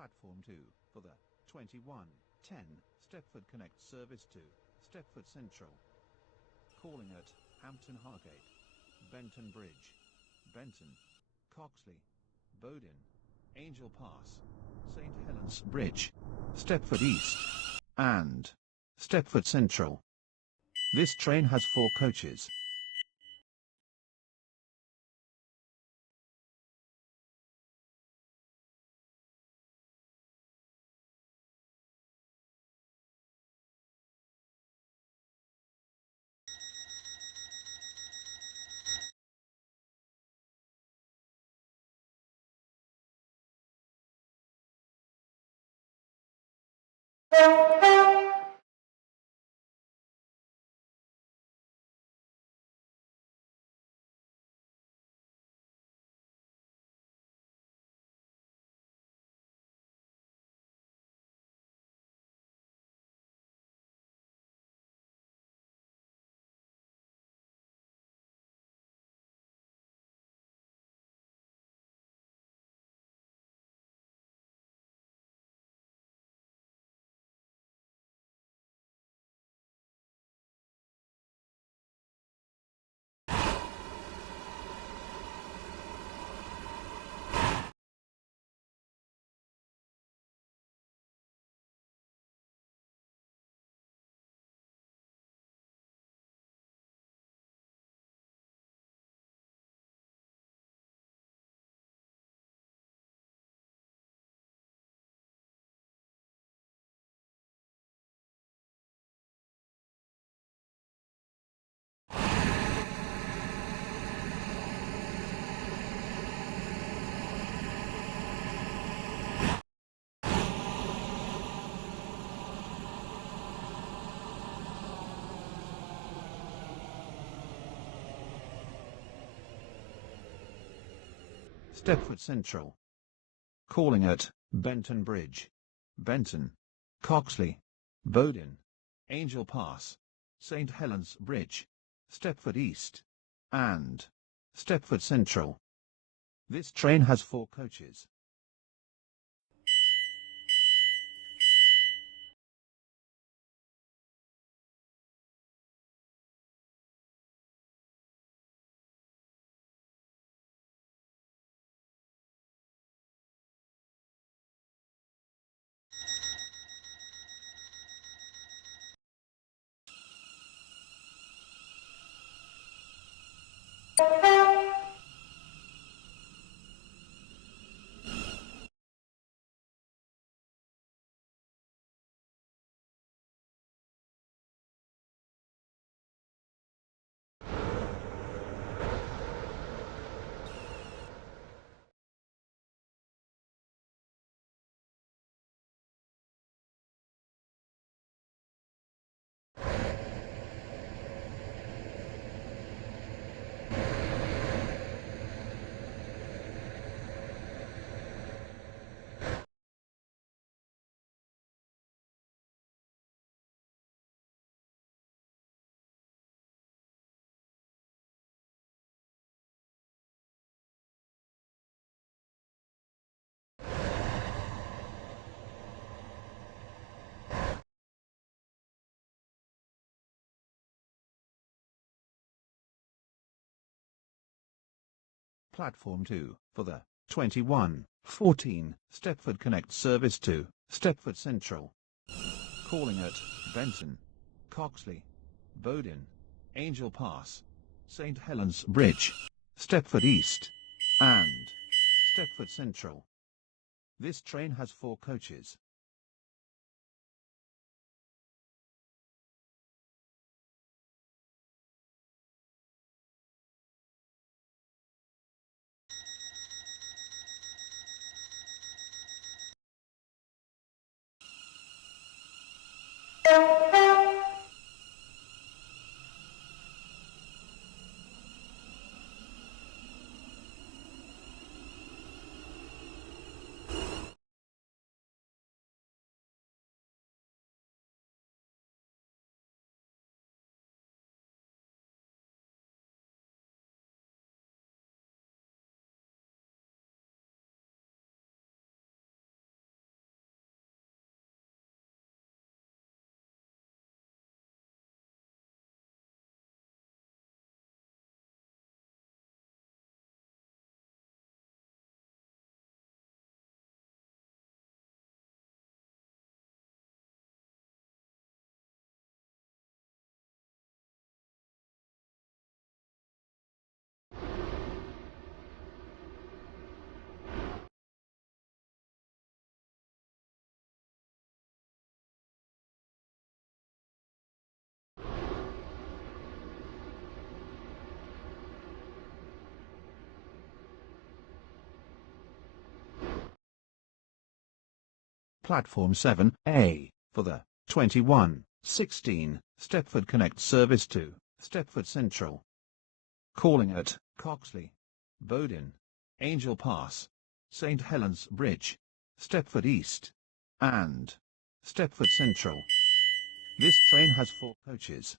Platform 2 for the 2110 Stepford Connect service to Stepford Central. Calling at Hampton Hargate, Benton Bridge, Benton, Coxley, Bowden, Angel Pass, St. Helens Bridge, Stepford East, and Stepford Central. This train has 4 coaches. Stepford Central. Calling at Benton Bridge, Benton, Coxley, Bowden, Angel Pass, St. Helens Bridge, Stepford East, and Stepford Central. This train has 4 coaches. Platform 2 for the 2114 Stepford Connect service to Stepford Central. Calling at Benton, Coxley, Bowden, Angel Pass, St. Helens Bridge, Stepford East, and Stepford Central. This train has 4 coaches. Platform 7A, for the 2116 Stepford Connect service to Stepford Central. Calling at Coxley, Bowden, Angel Pass, St Helens Bridge, Stepford East, and Stepford Central. This train has 4 coaches.